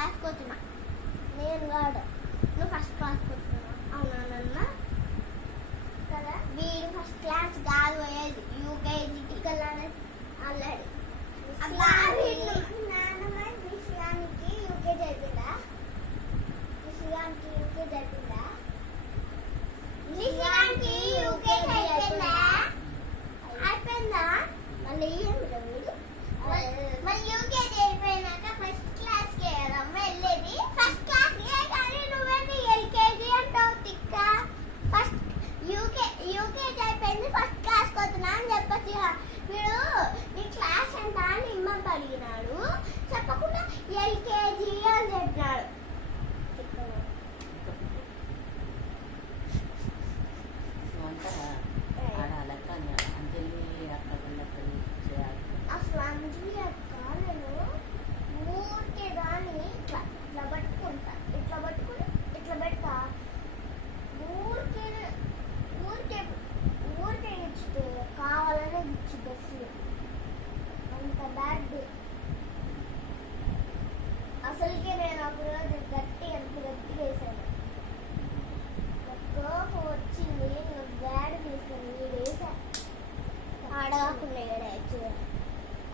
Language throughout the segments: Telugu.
క్లాస్ పోతున్నా. నేను కాదు, నువ్వు ఫస్ట్ క్లాస్ పోతున్నావు. అవునా నాన్న? కదా వీడు ఫస్ట్ క్లాస్ కాదు పోయేది, యూకేజీకి ఆల్రెడీ. నాన్నమ్మ విషయానికి యూకేజీ అయిపోయిందా? విషయానికి యూకేజీ అయిపోయిందా? విషయానికి యూకేజీ అయిపోయిందా? అయిపోయిందా? మళ్ళీ ఏమి వీడు మళ్ళీ యూకేజీ అయిపోయినాక ఫస్ట్ క్లాస్కి కదమ్మ వెళ్ళేది. ఫస్ట్ క్లాస్కే కానీ నువ్వేంటి ఎల్కేజీ అంటావు తిక్క. ఫస్ట్ యూకేజీ అయిపోయింది, ఫస్ట్ క్లాస్కి వస్తున్నా అని చెప్పచ్చు. వీడు నీ క్లాస్ ఎంత అని ఇమ్మని అడిగినాడు, చెప్పకుండా ఎల్కేజీ అని చెప్పినాడు. అసలు అంజలి అక్క నేను ఊరికే దాన్ని ఇట్లా పట్టుకుంటా, ఇట్లా పట్టుకుని ఇట్లా పెడతా. ఊరికే ఇచ్చితే కావాలనే ఇచ్చి బస్సులు అంత బ్యాడ్. అసలుకే నేను ఒక రోజు ఎంత గట్టిగా వేసాను. కోపం వచ్చింది, నేను బ్యాడ్ తీసుకుని వేసా. ఆడకుండా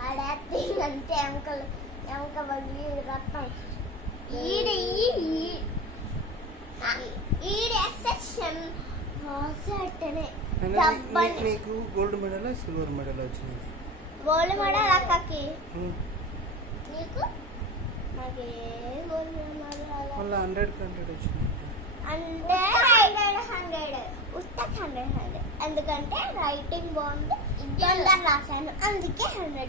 ఆడేస్తే అంటే ఎముక బగ్గి రక్తం. నీకు గోల్డ్ మెడల్ సిల్వర్ మెడల్ వచ్చింది? గోల్డ్ మెడల్ అక్కకి, నీకు నాకు గోల్డ్ మెడల్. మళ్ళీ 100 వచ్చింది. అంటే 100 ఉత్తక్ 100 ఎందుకంటే రైటింగ్ బాగుంది, తొందర రాశాను, అందుకే 100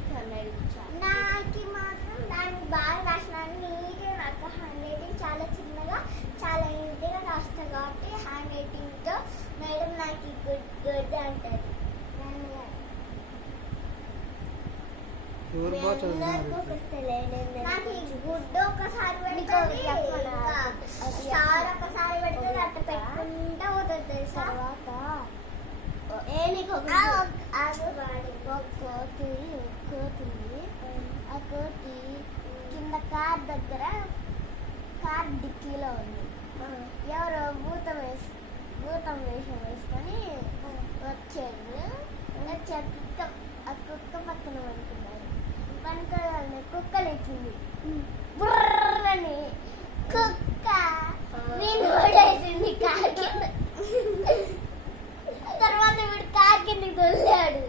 ఇచ్చాను. నాకు మాత్రం దాన్ని బాగా రాసినాను. నీట్గా నాకు హ్యాండ్ రైటింగ్ చాలా చిన్నగా చాలా నీట్గా రాస్తాను కాబట్టి హ్యాండ్ రైటింగ్తో మేడం నాకు గుడ్ అంటారు. నాకు గుడ్ ఒకసారి పెడుతుంది, స్టార్ ఒకసారి పెడుతుంది, అట్లా పెట్టుకుంటా పోతుంది తెలుసా. ఆ కోతి కింద కార్ దగ్గర కార్ డిక్కీలో ఉంది. ఎవరో భూతం వేషం వేసుకొని వచ్చారు. ఆ కుక్క పక్కన పనుకోవాలని కుక్కలు ఇచ్చింది. బుర్రని కుక్క నేను ఓడేసింది కార్ కింద. తర్వాత వీడు కార్ కిందకి తొలిచాడు.